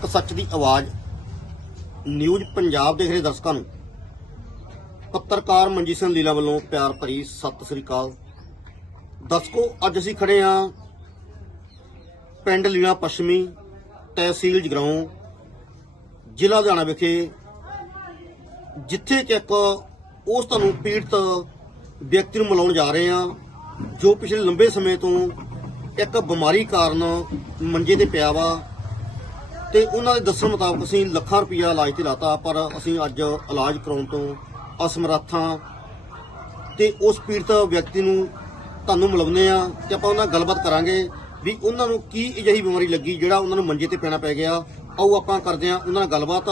ਹੱਕ ਸੱਚ ਦੀ ਆਵਾਜ਼ ਨਿਊਜ਼ ਪੰਜਾਬ ਦੇ ਹਰੇ ਦਰਸ਼ਕਾਂ ਨੂੰ। ਪੱਤਰਕਾਰ ਮਨਜੀਤ ਸਿੰਘ ਲੀਲਾ ਵੱਲੋਂ ਪਿਆਰ ਭਰੀ ਸਤਿ ਸ੍ਰੀ ਅਕਾਲ। ਦਰਸ਼ਕੋ, ਅੱਜ ਅਸੀਂ ਖੜੇ ਹਾਂ ਪਿੰਡ ਲੀਲਾ ਪੱਛਮੀ ਤਹਿਸੀਲ ਜਗਰਾਉਂ, ਜ਼ਿਲ੍ਹਾ ਲੁਧਿਆਣਾ ਵਿਖੇ, ਜਿੱਥੇ ਕਿ ਇੱਕ ਉਸ ਤੁਹਾਨੂੰ ਪੀੜਤ ਵਿਅਕਤੀ ਨੂੰ ਮਿਲਾਉਣ ਜਾ ਰਹੇ ਹਾਂ, ਜੋ ਪਿਛਲੇ ਲੰਬੇ ਸਮੇਂ ਤੋਂ ਇੱਕ ਬਿਮਾਰੀ ਕਾਰਨ ਮੰਜੇ ਤੇ ਪਿਆ ਵਾ। ਤੇ ਉਹਨਾਂ ਦੇ ਦੱਸਣ ਮੁਤਾਬਕ ਅਸੀਂ ਲੱਖਾਂ ਰੁਪਈਆ ਇਲਾਜ ਤੇ ਲਾਤਾ, ਪਰ ਅਸੀਂ ਅੱਜ ਇਲਾਜ ਕਰਾਉਣ ਤੋਂ ਅਸਮਰੱਥਾਂ ਤੇ ਉਸ ਪੀੜਤ ਵਿਅਕਤੀ ਨੂੰ ਤੁਹਾਨੂੰ ਮਿਲਾਉਂਦੇ ਆ ਤੇ ਆਪਾਂ ਉਹਨਾਂ ਨਾਲ ਗੱਲਬਾਤ ਕਰਾਂਗੇ ਵੀ ਉਹਨਾਂ ਨੂੰ ਕੀ ਅਜਿਹੀ ਬਿਮਾਰੀ ਲੱਗੀ ਜਿਹੜਾ ਉਹਨਾਂ ਨੂੰ ਮੰਜੇ ਤੇ ਪੈਣਾ ਪੈ ਗਿਆ। ਆਓ ਆਪਾਂ ਕਰਦੇ ਆ ਉਹਨਾਂ ਨਾਲ ਗੱਲਬਾਤ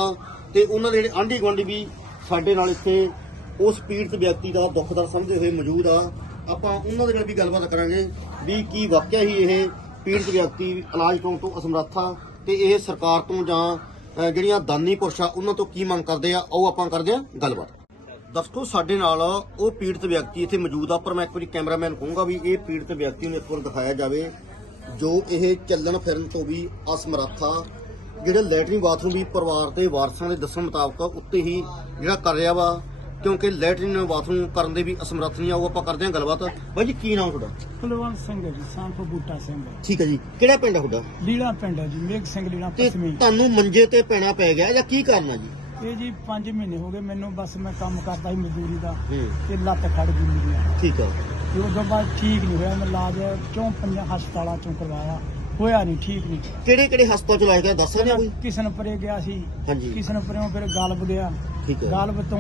ਤੇ ਉਹਨਾਂ ਦੇ ਜਿਹੜੇ ਆਂਢੀ ਗੁਆਂਢੀ ਵੀ ਸਾਡੇ ਨਾਲ ਇੱਥੇ ਉਸ ਪੀੜਤ ਵਿਅਕਤੀ ਦਾ ਦੁੱਖ ਦਾ ਸਮਝਦੇ ਹੋਏ ਮੌਜੂਦ ਆ। ਆਪਾਂ ਉਹਨਾਂ ਦੇ ਨਾਲ ਵੀ ਗੱਲਬਾਤ ਕਰਾਂਗੇ ਵੀ ਕੀ ਵਾਕਿਆ ਹੀ ਇਹ ਪੀੜਤ ਵਿਅਕਤੀ ਇਲਾਜ ਕਰਾਉਣ ਤੋਂ ਅਸਮਰੱਥਾ ਤੇ ਇਹ ਸਰਕਾਰ ਤੋਂ ਜਾਂ ਜਿਹੜੀਆਂ ਦਾਨੀ ਪੁਰਸ਼ ਆ ਉਹਨਾਂ ਤੋਂ ਕੀ ਮੰਗ ਕਰਦੇ ਆ? ਉਹ ਆਪਾਂ ਕਰਦੇ ਆ ਗੱਲਬਾਤ। ਦਰਸ਼ਕੋ, ਸਾਡੇ ਨਾਲ ਉਹ ਪੀੜਤ ਵਿਅਕਤੀ ਇੱਥੇ ਮੌਜੂਦ ਆ, ਪਰ ਮੈਂ ਇੱਕ ਵਾਰੀ ਕੈਮਰਾਮੈਨ ਕਹੂੰਗਾ ਵੀ ਇਹ ਪੀੜਤ ਵਿਅਕਤੀ ਨੂੰ ਇੱਕ ਵਾਰ ਦਿਖਾਇਆ ਜਾਵੇ, ਜੋ ਇਹ ਚੱਲਣ ਫਿਰਨ ਤੋਂ ਵੀ ਅਸਮਰੱਥ ਆ। ਜਿਹੜੇ ਲੈਟਰਿਨ ਬਾਥਰੂਮ ਵੀ ਪਰਿਵਾਰ ਦੇ ਵਾਰਸਾਂ ਦੇ ਦੱਸਣ ਮੁਤਾਬਕ ਉੱਤੇ ਹੀ ਜਿਹੜਾ ਕਰ ਰਿਹਾ ਵਾ ਕਿਉਂਕਿ ਲੈਟਰਿਨ ਬਾਥਰੂਮ ਕਰਨ ਦੇ ਵੀ ਅਸਮਰੱਥ ਨਹੀਂ ਆ ਉਹ ਆਪਾਂ ਕਰਦੇ ਹਾਂ ਗੱਲਬਾਤ। ਬਾਈ ਜੀ ਕੀ ਨਾਮ ਤੁਹਾਡਾ? ਕੁਲਵੰਤ ਸਿੰਘ ਹੈ ਜੀ ਸਾਂਫ ਬੂਟਾ ਸਿੰਘ ਠੀਕ ਹੈ ਜੀ। ਕਿਹੜਾ ਪਿੰਡ ਆ ਤੁਹਾਡਾ? ਲੀਲਾ ਪਿੰਡ ਹੈ ਜੀ ਮੇਘ ਸਿੰਘ ਲੀਲਾ ਤੇ ਪੱਛਮੀ। ਤੁਹਾਨੂੰ ਮੰਜੇ ਤੇ ਪੈਣਾ ਪੈ ਗਿਆ ਜਾਂ ਕੀ ਕਰਨਾ ਜੀ? ਇਹ ਜੀ 5 ਮਹੀਨੇ ਹੋ ਗਏ ਮੈਨੂੰ ਬਸ ਮੈਂ ਕੰਮ ਕਰਦਾ ਸੀ ਮਜ਼ਦੂਰੀ ਦਾ ਹੂੰ। ਤੇ ਲੱਤ ਖੜ ਗਈ ਮੇਰੀ। ਠੀਕ ਆ। ਤੇ ਉਦੋਂ ਬਾਅਦ ਠੀਕ ਨਹੀਂ ਹੋਇਆ ਮੈਂ ਇਲਾਜ ਚੋਂ ਪੰਜਾਂ ਹਸਪਤਾਲਾਂ ਚੋਂ ਕਰਵਾਇਆ। ਹੋਇਆ ਨਹੀਂ ਠੀਕ ਨਹੀਂ ਕਿਹੜੇ ਕਿਹੜੇ ਹਸਪਤਾਲ ਚ ਇਲਾਜ ਕਰਾਇਆ ਦੱਸ ਸਕਦੇ ਹੋ ਕੋਈ? ਕਿਸ਼ਨਪੁਰੇ ਗਿਆ ਸੀ। ਹਾਂਜੀ। ਕਿਸ਼ਨਪੁਰੇੋਂ ਫਿਰ ਗਲਬ ਗਿਆ ਠੀਕ ਹੈ। ਗਲਬ ਤੋਂ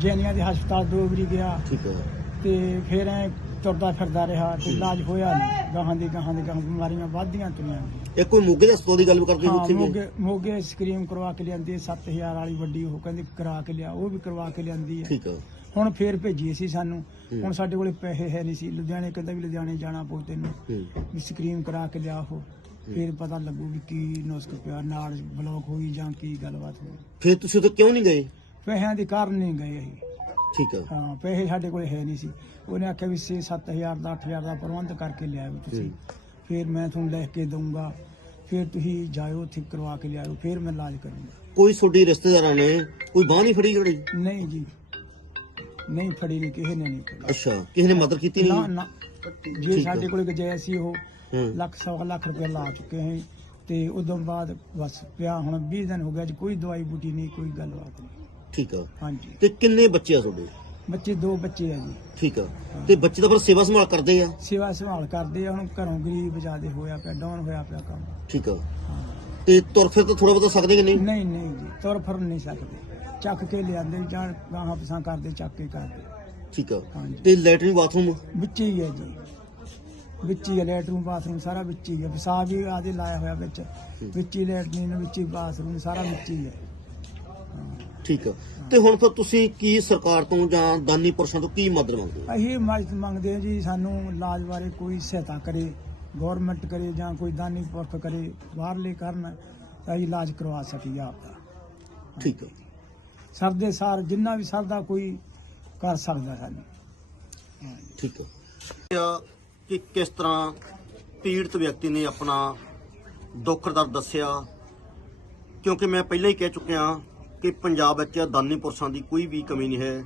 ਜੈਨੀਆਂ ਦੇ ਹਸਪਤਾਲ ਦੋ ਵਾਰੀ ਗਿਆ। ਠੀਕ ਹੈ। ਤੇ ਫਿਰ ਐ ਤੁਰਦਾ ਫਿਰਦਾ ਰਿਹਾ ਤੇ ਇਲਾਜ ਹੋਇਆ ਨਹੀਂ ਗਾਹਾਂ ਦੀ ਗਾਹਾਂ ਦੀ ਗਾਹਾਂ ਬਿਮਾਰੀਆਂ ਵੱਧਦੀਆਂ ਤੁਰੀਆਂ। ਇਹ ਕੋਈ ਮੋਗੇ ਦੇ ਹਸਪਤਾਲ ਦੀ ਗੱਲ ਕਰਦੇ ਹੋ ਹਾਂ ਉੱਥੇ ਵੀ ਮੋਗੇ ਮੋਗੇ ਸਕਰੀਮ ਕਰਵਾ ਕੇ ਲਿਆਂਦੀ 7000 ਵਾਲੀ ਵੱਡੀ ਉਹ ਕਹਿੰਦੇ ਕਰਾ ਕੇ ਲਿਆ ਉਹ ਵੀ ਕਰਵਾ ਕੇ ਲਿਆਂਦੀ ਹੈ। ਠੀਕ ਆ ਹੁਣ ਫੇਰ ਭੇਜੀ ਸੀ ਸਾਨੂੰ। ਹੂੰ। ਹੁਣ ਸਾਡੇ ਕੋਲੇ ਪੈਸੇ ਹੈ ਨਹੀਂ ਸੀ। ਲੁਧਿਆਣੇ ਕਹਿੰਦਾ ਵੀ ਲੁਧਿਆਣੇ ਜਾਣਾ ਪਊ ਤੈਨੂੰ। ਹੂੰ। ਵੀ ਸਕਰੀਮ ਕਰਾ ਕੇ ਲਿਆ ਉਹ। ਫੇਰ ਪਤਾ ਲੱਗੂ ਵੀ ਕੀ ਨੁਸਖ ਪਿਆ ਨਾਲ ਬਲੌਕ ਹੋਈ ਜਾਂ ਕੀ ਗੱਲਬਾਤ ਹੋਈ। ਫਿਰ ਤੁਸੀਂ ਉੱਥੇ ਕਿਉਂ ਨਹੀਂ ਗਏ? ਪੈਸਿਆਂ ਦੇ ਕਾਰਨ ਨਹੀਂ ਗਏ ਅਸੀਂ। ਠੀਕ ਆ। ਹਾਂ ਪੈਸੇ ਸਾਡੇ ਕੋਲੇ ਹੈ ਨਹੀਂ ਸੀ। ਉਹਨੇ ਆਖਿਆ ਵੀ 6-7000 ਦਾ 8000 ਦਾ ਪ੍ਰਬੰਧ ਕਰਕੇ ਲਿਆਓ ਤੁਸੀਂ। ਫਿਰ ਮੈਂ ਤੁਹਾਨੂੰ ਲਿਖ ਕੇ ਦਊਂਗਾ। ਫਿਰ ਤੁਸੀਂ ਜਾਇਓ ਉੱਥੇ ਕਰਵਾ ਕੇ ਲਿਆਓ ਫਿਰ ਮੈਂ ਇਲਾਜ ਕਰੂੰਗਾ। ਕੋਈ ਤੁਹਾਡੀ ਰਿਸ਼ਤੇਦਾਰਾਂ ਨੇ ਕੋਈ ਬਾਹ ਨਹੀਂ ਫੜੀ ਜਿਹੜੀ ਨਹੀਂ ਜੀ। ਨਹੀਂ ਫੜੀ ਨਹੀਂ ਕਿਸੇ ਨੇ ਨਹੀਂ ਫੜੀ। ਅੱਛਾ ਕਿਸੇ ਨੇ ਮਦਦ ਕੀਤੀ ਨਾ? ਨਹੀਂ ਨਾ। ਜੇ। ਸਾਡੇ ਕੋਲ ਗਏ ਸੀ ਉਹ ਲੱਖ ਸਵਾ ਲੱਖ ਰੁਪਏ ਲਾ ਚੁੱਕੇ ਹਾਂ ਤੇ ਉਦੋਂ ਬਾਅਦ ਬਸ ਪਿਆ ਹੁਣ 20 ਦਿਨ ਹੋ ਗਿਆ ਜੀ ਕੋਈ ਦਵਾਈ ਬੂਟੀ ਨਹੀਂ ਕੋਈ ਗੱਲਬਾਤ ਨਹੀਂ। ਠੀਕ ਆ। ਹਾਂਜੀ। ਤੇ ਕਿੰਨੇ ਬੱਚੇ ਆ ਤੁਹਾਡੇ? ਬੱਚੇ ਦੋ ਬੱਚੇ ਆ ਜੀ। ਠੀਕ ਆ। ਤੇ ਬੱਚੇ ਤਾਂ ਫਿਰ ਸੇਵਾ ਸੰਭਾਲ ਕਰਦੇ ਆ? ਸੇਵਾ ਸੰਭਾਲ ਕਰਦੇ ਆ ਹੁਣ ਘਰੋਂ ਗਰੀਬ ਜਿਆਦੇ ਹੋਇਆ ਪਿਆ ਡਾਊਨ ਹੋਇਆ ਪਿਆ ਕੰਮ। ਠੀਕ ਆ। ਤੇ ਤੁਰ ਫਿਰ ਤਾਂ ਥੋੜਾ ਬਹੁਤਾ ਸਕਦੇ ਕਿ ਨਹੀਂ? ਨਹੀਂ ਨਹੀਂ ਜੀ ਤੁਰ ਫਿਰ ਨਹੀਂ ਸਕਦੇ। ਚੱਕ ਕੇ ਲਿਆਂਦੇ ਜਾਂ ਗਾਹਾਂ ਪਸਾਂ ਕਰਦੇ ਚੱਕ ਕੇ ਕਰਦੇ। ਠੀਕ ਆ। ਹਾਂਜੀ। ਤੇ ਲੈਟਰਿਨ ਬਾਥਰੂਮ? ਵਿੱਚ ਹੀ ਹੈ ਜੀ। ਵਿੱਚ ਹੀ ਹੈ ਲੈਟਰੂਮ ਬਾਥਰੂਮ ਸਾਰਾ ਵਿੱਚ ਹੀ ਹੈ ਪਿਸ਼ਾਬ ਵੀ ਆਦੇ ਲਾਇਆ ਹੋਇਆ ਵਿੱਚ। ਵਿੱਚ ਹੀ ਲੈਟਰੀਨ ਵਿੱਚ ਹੀ ਬਾਥਰੂਮ ਸਾਰਾ ਵਿੱਚ ਹੀ ਹੈ ਠੀਕ ਤੇ ਹੁਣ ਫਿਰ ਤੁਸੀਂ ਕੀ ਸਰਕਾਰ ਤੋਂ ਜਾਂ ਦਾਨੀ ਪੁਰਸ਼ਾਂ ਤੋਂ ਕੀ ਮਦਦ ਮੰਗਦੇ ਹੋ? ਅਸੀਂ ਮਦਦ ਮੰਗਦੇ ਹਾਂ ਜੀ ਸਾਨੂੰ ਇਲਾਜ ਬਾਰੇ ਕੋਈ ਸਹਾਇਤਾ ਕਰੇ ਗਵਰਨਮੈਂਟ ਕਰੇ ਜਾਂ ਕੋਈ ਦਾਨੀ ਪੁਰਖ ਕਰੇ ਬਾਹਰਲੇ ਕਰਨ ਤਾਂ ਅਸੀਂ ਇਲਾਜ ਕਰਵਾ ਸਕੀਏ ਆਪ ਦਾ ਠੀਕ ਆ। ਸਰਦੇ ਸਾਰ ਜਿੰਨਾ ਵੀ ਸਰਦਾ ਕੋਈ ਕਰ ਸਕਦਾ ਸਾਨੂੰ। ਠੀਕ ਆ। ਕਿ ਕਿਸ ਤਰ੍ਹਾਂ ਪੀੜਤ ਵਿਅਕਤੀ ਨੇ ਆਪਣਾ ਦੁੱਖ ਦਰਦ ਦੱਸਿਆ? ਕਿਉਂਕਿ ਮੈਂ ਪਹਿਲਾਂ ਹੀ ਕਹਿ ਚੁੱਕਿਆ ਕਿ ਪੰਜਾਬ ਵਿੱਚ ਦਾਨੀ ਪੁਰਸ਼ਾਂ ਦੀ ਕੋਈ ਵੀ ਕਮੀ ਨਹੀਂ ਹੈ।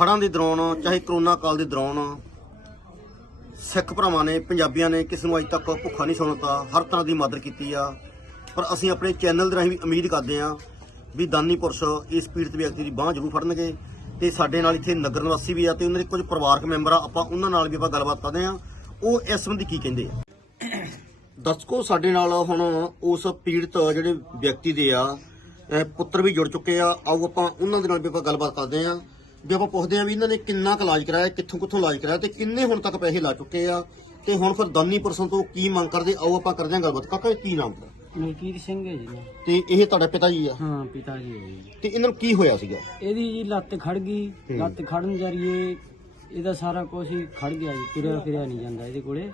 ਹੜ੍ਹਾਂ ਦੇ ਦੌਰਾਨ, ਚਾਹੇ ਕਰੋਨਾ ਕਾਲ ਦੇ ਦੌਰਾਨ, ਸਿੱਖ ਭਰਾਵਾਂ ਨੇ, ਪੰਜਾਬੀਆਂ ਨੇ ਕਿਸੇ ਨੂੰ ਅਜੇ ਤੱਕ ਭੁੱਖਾ ਨਹੀਂ ਸੌਣ ਦਿੱਤਾ ਹਰ ਤਰ੍ਹਾਂ ਦੀ ਮਦਦ ਕੀਤੀ ਆ। ਪਰ ਅਸੀਂ ਆਪਣੇ ਚੈਨਲ ਦੇ ਰਾਹੀਂ ਵੀ ਉਮੀਦ ਕਰਦੇ ਆ ਵੀ ਦਾਨੀ ਪੁਰਸ਼ ਇਸ ਪੀੜਤ ਵਿਅਕਤੀ ਦੀ ਬਾਹ ਜ਼ਰੂਰ ਫੜਨਗੇ। ਤੇ ਸਾਡੇ ਨਾਲ ਇੱਥੇ ਨਗਰ ਨਿਵਾਸੀ ਵੀ ਆ ਤੇ ਉਹਨਾਂ ਦੇ ਕੁਝ ਪਰਿਵਾਰਕ ਮੈਂਬਰ ਆ, ਆਪਾਂ ਉਹਨਾਂ ਨਾਲ ਵੀ ਆਪਾਂ ਗੱਲਬਾਤ ਕਰਦੇ ਆ ਉਹ ਇਸ ਸੰਬੰਧੀ ਕੀ ਕਹਿੰਦੇ ਆ? ਦਰਸ਼ਕੋ ਸਾਡੇ ਨਾਲ ਹੁਣ ਉਸ ਪੀੜਤ ਜਿਹੜੇ ਵਿਅਕਤੀ ਦੇ ਆ ਪੁੱਤਰ ਵੀ ਜੁੜ ਚੁੱਕੇ ਆ। ਆਓ ਆਪਾਂ ਉਹਨਾਂ ਦੇ ਨਾਲ ਵੀ ਆਪਾਂ ਗੱਲਬਾਤ ਕਰਦੇ ਆ ਵੀ ਆਪਾਂ ਪੁੱਛਦੇ ਆ ਵੀ ਇਹਨਾਂ ਨੇ ਕਿੰਨਾ ਕੁ ਇਲਾਜ ਕਰਾਇਆ, ਕਿੱਥੋਂ ਕਿੱਥੋਂ ਇਲਾਜ ਕਰਾਇਆ ਤੇ ਕਿੰਨੇ ਹੁਣ ਤੱਕ ਪੈਸੇ ਲਾ ਚੁੱਕੇ ਆ। ਤੇ ਹੁਣ ਫਿਰ ਦਾਨੀ ਪਰਸਨ ਤੋਂ ਕੀ ਮੰਗ ਕਰਦੇ? ਆਓ ਆਪਾਂ ਕਰਦੇ ਆ ਗੱਲਬਾਤ। ਕਾਕਾ ਕੀ ਨਾਮ ਦਾ ਮਲਕੀਤ ਸਿੰਘ ਹੈ ਜੀ। ਤੇ ਇਹ ਤੁਹਾਡੇ ਪਿਤਾ ਜੀ ਆ? ਹਾਂ ਪਿਤਾ ਜੀ ਹੈ ਜੀ। ਤੇ ਇਹਨਾਂ ਨੂੰ ਕੀ ਹੋਇਆ ਸੀਗਾ? ਇਹਦੀ ਜੀ ਲੱਤ ਖੜ ਗਈ। ਲੱਤ ਖੜਨ ਜਰੀਏ ਇਹਦਾ ਸਾਰਾ ਕੁਝ ਹੀ ਖੜ ਗਿਆ ਜੀ। ਤੁਰਿਆ ਫਿਰਿਆ ਨਹੀਂ ਜਾਂਦਾ ਇਹਦੇ ਕੋਲੇ।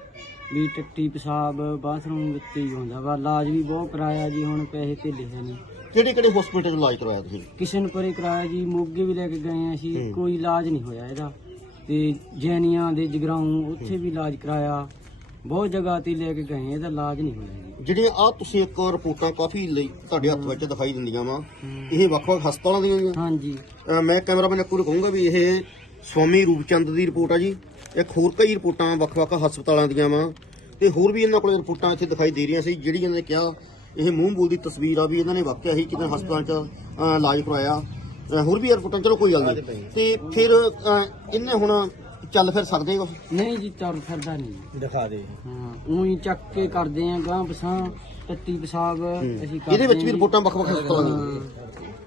ਵੀ ਟੱਟੀ ਪਿਸ਼ਾਬ ਬਾਥਰੂਮ ਵਿੱਚ ਹੀ ਹੁੰਦਾ ਵਾ। ਇਲਾਜ ਵੀ ਬਹੁਤ ਕਰਾਇਆ ਜੀ ਹੁਣ ਪੈਸੇ ਹੈ ਨਹੀਂ। ਕਿਹੜੇ ਕਿਹੜੇ ਹਸਪੀਟਲ ਇਲਾਜ ਕਰਵਾਇਆ ਤੁਸੀਂ? ਕਿਸ਼ਨਪੁਰੇ ਕਰਾਇਆ ਜੀ ਮੋਗੇ ਵੀ ਲੈ ਕੇ ਗਏ ਆ ਅਸੀਂ। ਕੋਈ ਇਲਾਜ ਨਹੀਂ ਹੋਇਆ ਇਹਦਾ। ਤੇ ਜੈਨੀਆਂ ਦੇ ਜਗਰਾਉਂ ਉੱਥੇ ਵੀ ਇਲਾਜ ਕਰਾਇਆ। ਬਹੁਤ ਜਗ੍ਹਾ ਤੇ ਲੈ ਕੇ ਗਏ ਇਹਦਾ ਇਲਾਜ ਨਹੀਂ ਹੋਇਆ ਜੀ। ਜਿਹੜੀਆਂ ਆ ਤੁਸੀਂ ਇੱਕ ਰਿਪੋਰਟਾਂ ਕਾਫੀ ਲਈ ਤੁਹਾਡੇ ਹੱਥ ਵਿੱਚ ਦਿਖਾਈ ਦਿੰਦੀਆਂ ਵਾ। ਇਹ ਵੱਖ-ਵੱਖ ਹਸਪਤਾਲਾਂ ਦੀਆਂ ਆ ਹਾਂਜੀ। ਅਹ ਮੈਂ ਕੈਮਰਾਮੈਨ ਅੱਕੂ ਨੂੰ ਕਹੂੰਗਾ ਵੀ ਇਹ ਸਵਾਮੀ ਰੂਪਚੰਦ ਦੀ ਰਿਪੋਰਟ ਆ ਜੀ। ਇੱਕ ਹੋਰ ਕਈ ਰਿਪੋਰਟਾਂ ਵੱਖ-ਵੱਖ ਹਸਪਤਾਲਾਂ ਦੀਆਂ ਵਾ। ਤੇ ਹੋਰ ਵੀ ਇਹਨਾਂ ਕੋਲ ਰਿਪੋਰਟਾਂ ਇੱਥੇ ਦਿਖਾਈ ਦੇ ਰਹੀਆਂ ਸੀ ਜਿਹੜੀ ਇਹਨਾਂ ਨੇ ਕਿਹਾ ਇਹ ਮੂੰਹ ਬੋਲ ਦੀ ਤਸਵੀਰ ਆ ਵੀ ਇਹਨਾਂ ਨੇ ਵਾਕਿਆ ਹੀ ਕਿਤੇ ਹਸਪਤਾਲ 'ਚ ਅਹ, ਇਲਾਜ ਕਰਵਾਇਆ ਅਹ, ਹੋਰ ਵੀ ਰਿਪੋਰਟਾਂ ਚਲੋ ਕੋਈ ਗੱਲ ਨਹੀਂ। ਤੇ ਫਿਰ ਅਹ, ਇਹਨੇ ਹੁਣ ਚੱਲ ਫਿਰ ਸਕਦੇ ਕੁਛ? ਨਹੀਂ ਜੀ ਚੱਲ ਫਿਰਦਾ ਨਹੀਂ। ਦਿਖਾ ਦੇ। ਹਾਂ ਉਹੀ ਚੱਕ ਕੇ ਕਰਦੇ ਆ ਗਾਂ ਪਸਾਂ ਟੱਟੀ ਪਿਸ਼ਾਬ ਅਸੀਂ ਕਰਦੇ ਇਹਦੇ ਵਿੱਚ ਵੀ। ਰਿਪੋਰਟਾਂ ਵੱਖ-ਵੱਖ ਹਸਪਤਾਲਾਂ ਦੀਆਂ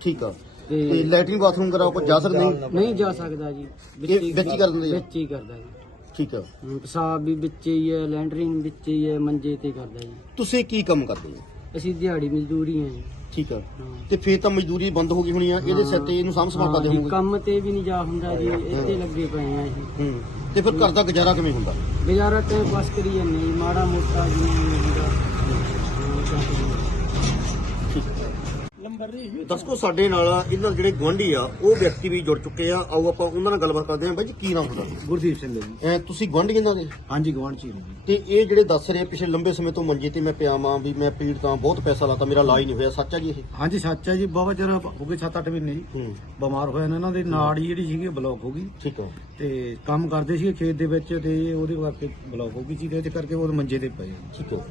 ਠੀਕ ਆ। ਤੇ ਤੇ ਲੈਟਰਿੰਗ ਬਾਥਰੂਮ ਕਰਾਓ ਕੋਈ ਜਾ ਸਕਦੇ ਨਹੀਂ ਨਹੀਂ ਜਾ ਸਕਦਾ ਜੀ। ਇਹ ਵਿੱਚ ਹੀ ਕਰ ਦਿੰਦੇ ਜੀ? ਵਿੱਚ ਹੀ ਕਰਦਾ ਜੀ। ਠੀਕ ਆ। ਹਾਂ, ਪਿਸ਼ਾਬ ਵੀ ਵਿੱਚ ਹੀ ਹੈ ਲੈਂਟਰਿੰਗ ਵਿੱਚ ਹੀ ਹੈ ਮੰਜੇ ਤੇ ਕਰਦਾ ਜੀ। ਤੁਸੀਂ ਕੀ ਕੰਮ ਕਰਦੇ ਹੋ? ਅਸੀਂ ਦਿਹਾੜੀ ਮਜ਼ਦੂਰੀ ਹਾਂ ਜੀ। ਠੀਕ ਆ। ਹਾਂ। ਤੇ ਫੇਰ ਤਾਂ ਮਜ਼ਦੂਰੀ ਬੰਦ ਹੋ ਗਈ ਹੋਣੀ ਆ ਇਹਦੇ ਸਿਰ ਤੇ ਇਹਨੂੰ ਸਾਂਭ ਸੰਭਾਲ ਕਰਦੇ ਜੀ, ਹੋਵੋਗੇ ਕੰਮ ਤੇ ਵੀ ਨਹੀਂ ਜਾ ਹੁੰਦਾ ਜੀ ਇੱਥੇ ਲੱਗੇ ਪਏ ਆ ਜੀ। ਹੂੰ। ਤੇ ਫਿਰ ਘਰ ਦਾ ਗੁਜ਼ਾਰਾ ਕਿਵੇਂ ਹੁੰਦਾ? ਗੁਜ਼ਾਰਾ ਟਾਈਮ ਪਾਸ ਕਰੀ ਜਾਂਦੇ ਜੀ ਮਾੜਾ ਮੋਟਾ ਜੀ ਦਰਸ਼ਕੋ ਸਾਡੇ ਨਾਲ ਇਹਨਾਂ ਦੇ ਜਿਹੜੇ ਗੁਆਂਢੀ ਆ ਉਹ ਵਿਅਕਤੀ ਵੀ ਜੁੜ ਚੁੱਕੇ ਆ। ਆਓ ਆਪਾਂ ਉਹਨਾਂ ਨਾਲ ਗੱਲਬਾਤ ਕਰਦੇ ਹਾਂ। ਬਾਈ ਜੀ ਕੀ ਨਾਮ ਤੁਹਾਡਾ? ਗੁਰਦੀਪ ਸਿੰਘ ਜੀ। ਐ ਤੁਸੀਂ ਗੁਆਂਢੀ ਇਹਨਾਂ ਦੇ? ਹਾਂਜੀ ਗਵਾਂਢ ਚ ਹੀ ਨੇ ਜੀ। ਤੇ ਇਹ ਜਿਹੜੇ ਦੱਸ ਰਹੇ ਆ, ਪਿਛਲੇ ਲੰਬੇ ਸਮੇਂ ਤੋਂ ਮੰਜੇ ਤੇ ਮੈਂ ਪਿਆ ਵਾਂ ਵੀ ਮੈਂ ਪੀੜਤ ਹਾਂ ਬਹੁਤ ਪੈਸਾ ਲਾਤਾ ਮੇਰਾ ਇਲਾਜ ਨਹੀਂ ਹੋਇਆ। ਸੱਚ ਆ ਜੀ ਇਹ? ਹਾਂਜੀ ਸੱਚ ਹੈ ਜੀ। ਬਹੁਤ ਚਿਰ ਹੋ ਗਏ 7-8 ਮਹੀਨੇ ਜੀ। ਹੂੰ। ਬਿਮਾਰ ਹੋਏ ਨੇ ਇਹਨਾਂ ਦੀ ਨਾੜੀ ਜਿਹੜੀ ਸੀਗੀ ਬਲੌਕ ਹੋ ਗਈ। ਠੀਕ ਆ। ਤੇ ਕੰਮ ਕਰਦੇ ਸੀਗੇ ਖੇਤ ਦੇ ਵਿੱਚ ਤੇ ਉਹਦੇ ਕਰਕੇ ਬਲੌਕ ਹੋ ਗਈ ਸੀ ਤੇ ਇਹਦੇ ਕਰਕੇ ਉਹ ਮੰਜੇ ਤੇ ਪਏ। ਠੀਕ ਆ।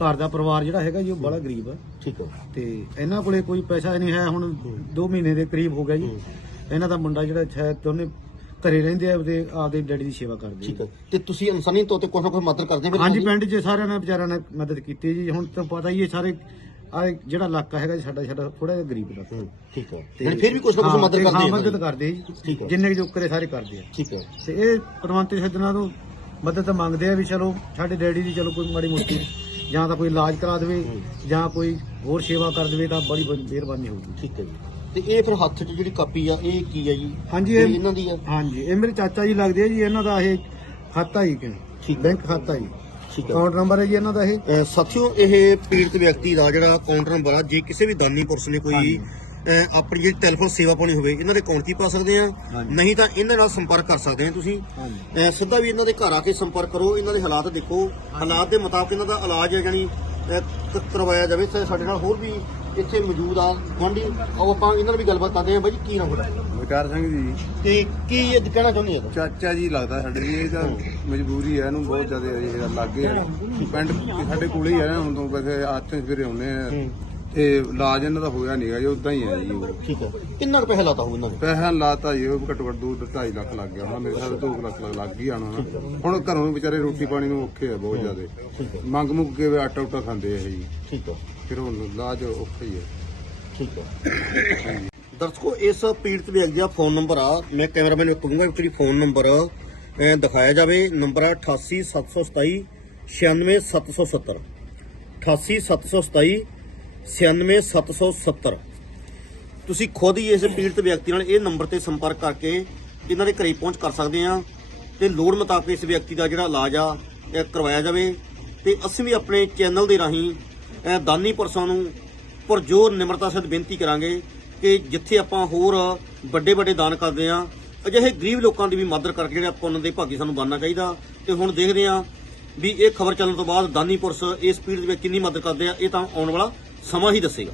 ਘਰ ਦਾ ਪਰਿਵਾਰ ਜਿਹੜਾ ਹੈਗਾ ਜੀ ਉਹ ਬੜਾ ਗਰੀਬ ਆ। ਠੀਕ ਆ। ਤੇ ਇਹਨਾਂ ਕੋਲੇ ਕੋਈ ਪੈਸਾ ਨਹੀਂ ਹੈ ਹੁਣ 2 ਮਹੀਨੇ ਦੇ ਕਰੀਬ ਹੋ ਗਿਆ ਜੀ। ਹੂੰ। ਇਹਨਾਂ ਦਾ ਮੁੰਡਾ ਜਿਹੜਾ ਸ਼ਾਇਦ ਦੋਨੇ ਘਰੇ ਰਹਿੰਦੇ ਆ ਉਹਦੇ ਆਪਦੇ ਡੈਡੀ ਦੀ ਸੇਵਾ ਕਰਦੇ ਠੀਕ ਆ। ਤੇ ਤੁਸੀਂ ਇਨਸਾਨੀ ਤੌਰ ਤੇ ਕੋਈ ਨਾ ਕੋਈ ਮਦਦ ਕਰਦੇ ਫਿਰ ਹਾਂਜੀ ਪਿੰਡ 'ਚ ਸਾਰਿਆਂ ਨੇ ਵਿਚਾਰਿਆਂ ਨੇ ਮਦਦ ਕੀਤੀ ਜੀ। ਹੁਣ ਤਾਂ ਪਤਾ ਹੀ ਹੈ ਸਾਰੇ ਆ ਜਿਹੜਾ ਇਲਾਕਾ ਹੈਗਾ ਜੀ ਸਾਡਾ ਸਾਡਾ ਥੋੜਾ ਜਿਹਾ ਗਰੀਬ ਇਲਾਕਾ। ਹੂੰ, ਠੀਕ ਆ। ਯਾਨੀ ਫਿਰ ਵੀ ਕੁਝ ਨਾ ਕੁਝ ਹਾਂ, ਮਦਦ ਤੇ ਕਰਦੇ ਹਾਂ, ਆ ਮਦਦ ਕਰਦੇ ਜੀ। ਜਿੰਨੇ ਜੋ ਕਰੇ ਸਾਰੇ ਕਰਦੇ ਆ। ਠੀਕ ਆ। ਤੇ ਇਹ ਪਰਮੰਤ ਸੱਜਣਾ ਤੋਂ ਮਦਦ ਤਾਂ ਮੰਗਦੇ ਆ ਵੀ ਚਲੋ ਸਾਡੇ ਡੈਡੀ ਦੀ ਚਲੋ ਕੋਈ ਮਾੜੀ ਮੋਟੀ ਜਾਂ ਤਾਂ ਕੋਈ ਇਲਾਜ ਕਰਾ ਦੇਵੇ ਜਾਂ ਕੋਈ ਹੋਰ ਸੇਵਾ ਕਰ ਦੇਵੇ ਤਾਂ ਬੜੀ ਮਿਹਰਬਾਨੀ ਹੋਊਗੀ। ਠੀਕ ਹੈ ਜੀ। ਤੇ ਇਹ ਫਿਰ ਹੱਥ 'ਚ ਜਿਹੜੀ ਕਾਪੀ ਆ ਇਹ ਕੀ ਆ ਜੀ? ਹਾਂਜੀ ਇਹ ਇਹ ਇਹਨਾਂ ਦੀ ਆ? ਹਾਂਜੀ ਇਹ ਮੇਰੇ ਚਾਚਾ ਜੀ ਲੱਗਦੇ ਆ ਜੀ ਇਹਨਾਂ ਦਾ ਇਹ ਖਾਤਾ ਹੀ ਕਿ। ਬੈਂਕ ਖਾਤਾ ਠੀਕ ਆ ਅਕਾਊਂਟ ਨੰਬਰ ਹੈ ਜੀ ਇਹਨਾਂ ਦਾ ਇਹ? ਸਾਥੀਓ ਇਹ ਪੀੜਤ ਵਿਅਕਤੀ ਦਾ ਜਿਹੜਾ ਅਕਾਊਂਟ ਨੰਬਰ ਆ ਜੇ ਕਿਸੇ ਵੀ ਦਾਨੀ ਪੁਰਸ਼ ਨੇ ਕੋਈ ਅਹ ਆਪਣੀ ਜਿਹੜੀ ਟੈਲੀਫੋਨ ਸੇਵਾ ਪਾਉਣੀ ਹੋਵੇ ਇਹਨਾਂ ਦੇ ਹੀ ਪਾ ਸਕਦੇ ਆ ਹਾਂਜੀ। ਨਹੀਂ ਤਾਂ ਇਹਨਾਂ ਨਾਲ ਸੰਪਰਕ ਕਰ ਸਕਦੇ ਆ ਤੁਸੀਂ। ਹਾਂਜੀ। ਅਹ ਸਿੱਧਾ ਵੀ ਇਹਨਾਂ ਦੇ ਘਰ ਆ ਕੇ ਸੰਪਰਕ ਕਰੋ ਇਹਨਾਂ ਦੇ ਹਾਲਾਤ ਦੇਖੋ। ਹਾਲਾਤ ਦੇ ਮੁਤਾਬਕ ਇਹਨਾਂ ਦਾ ਇਲਾਜ ਹੈ ਜਾਨੀ ਕਰਵਾਇਆ ਜਾਵੇ ਤੇ ਸਾਡੇ ਨਾਲ ਹੋਰ ਵੀ ਇੱਥੇ ਮੌਜੂਦ ਆ। ਗੁਆਂਢੀ ਆਓ ਆਪਾਂ ਇਹਨਾਂ ਨਾਲ ਵੀ ਗੱਲਬਾਤ ਕਰਦੇ ਆ ਬਾਈ ਜੀ ਕੀ ਨਾਮ ਤੁਹਾਡਾ? ਵਿਕਾਰ ਸਿੰਘ ਜੀ। ਤੇ ਕੀ ਇਹ ਕਹਿਣਾ ਚਾਹੁੰਦੇ ਆ ਚਾਚਾ ਜੀ ਲੱਗਦਾ ਸਾਡੇ ਜੀ ਇਹ ਤਾਂ ਮਜਬੂਰੀ ਹੈ ਇਹਨੂੰ ਬਹੁਤ ਜ਼ਿਆਦਾ ਇਹ ਲੱਗੇ ਪਿੰਡ ਸਾਡੇ ਕੋਲੇ ਹੀ ਆ ਨਾ ਹੁਣ ਤੋਂ ਵੈਸੇ ਆਥੇ ਸਵੇਰੇ ਆਉਂਦੇ ਆ। ਤੇ ਇਲਾਜ ਇਹਨਾਂ ਦਾ ਹੋਇਆ ਨਹੀਂਗਾ ਜੀ ਉਦਾਂ ਹੀ ਹੈ ਜੀ ਉਹ। ਠੀਕ ਹੈ। ਕਿੰਨਾ ਕੁ ਪੈਸਾ ਲਾਤਾ ਹੋ ਇਹਨਾਂ ਨੇ? ਪੈਸਾ ਲਾਤਾ ਜੀ ਉਹ ਘੱਟੋ ਘੱਟ 2 2.5 ਲੱਖ ਲੱਗ ਗਿਆ ਹੋਣਾ ਮੇਰੇ ਖਿਆਲ 2 ਲੱਖ ਲੱਗ- ਲੱਗ ਹੀ ਆਣਾ ਨਾ ਹੁਣ ਘਰੋਂ ਵੀ ਵਿਚਾਰੇ ਰੋਟੀ ਪਾਣੀ ਨੂੰ ਔਖੇ ਆ ਬਹੁਤ ਜ਼ਿਆਦਾ। ਮੰਗ ਮੁੱਕ ਕੇ ਵੀ ਆਟਾ ਉਟਾ ਖਾਂਦੇ ਆ ਇਹ ਜੀ। ਠੀਕ ਹੈ। ਫਿਰ ਹੁਣ ਇਲਾਜ ਔਖਾ ਹੀ ਹੈ। ਠੀਕ ਹੈ। ਦਰਸ਼ਕੋ ਇਸ ਪੀੜਤ ਵਿਅਕਤੀ ਦਾ ਫੋਨ ਨੰਬਰ ਆ। ਮੈਂ ਕੈਮਰਾਮੈਨ ਨੂੰ ਕਹੂੰਗਾ ਕਿ ਤੁਸੀਂ ਫੋਨ ਨੰਬਰ ਅਹ, ਦਿਖਾਇਆ ਜਾਵੇ। ਨੰਬਰ ਆ 88727 96770 88727 96770 ਤੁਸੀਂ ਖੁਦ ਹੀ ਇਸ ਪੀੜਤ ਵਿਅਕਤੀ ਨਾਲ ਇਹ ਨੰਬਰ ਤੇ ਸੰਪਰਕ ਕਰਕੇ ਇਹਨਾਂ ਦੇ ਘਰੇ ਪਹੁੰਚ ਕਰ ਸਕਦੇ ਆ ਤੇ ਲੋੜ ਮੁਤਾਬਕ ਇਸ ਵਿਅਕਤੀ ਦਾ ਜਿਹੜਾ ਇਲਾਜ ਆ, ਇਹ ਕਰਵਾਇਆ ਜਾਵੇ ਤੇ ਅਸੀਂ ਵੀ ਆਪਣੇ ਚੈਨਲ ਦੇ ਰਾਹੀਂ ਦਾਨੀ ਪੁਰਸ਼ਾਂ ਨੂੰ ਪਰਜ਼ੋਰ ਨਿਮਰਤਾ ਸਹਿਤ ਬੇਨਤੀ ਕਰਾਂਗੇ ਕਿ ਜਿੱਥੇ ਆਪਾਂ ਹੋਰ ਵੱਡੇ ਵੱਡੇ ਦਾਨ ਕਰਦੇ ਆ ਅਜਿਹੇ ਗਰੀਬ ਲੋਕਾਂ ਦੀ ਵੀ ਮਦਦ ਕਰਕੇ ਜਿਹੜੇ ਆਪਾਂ ਉਹਨਾਂ ਦੇ ਭਾਗੀ ਸਾਨੂੰ ਬਣਨਾ ਚਾਹੀਦਾ। ਤੇ ਹੁਣ ਦੇਖਦੇ ਆ ਵੀ ਇਹ ਖਬਰ ਚੱਲਣ ਤੋਂ ਬਾਅਦ ਦਾਨੀ ਪੁਰਸ਼ ਇਸ ਪੀੜ ਦੇ ਵਿੱਚ ਕਿੰਨੀ ਮਦਦ ਕਰਦੇ ਆ, ਇਹ ਤਾਂ ਆਉਣ ਵਾਲਾ ਸਮਾਂ ਹੀ ਦੱਸੇਗਾ।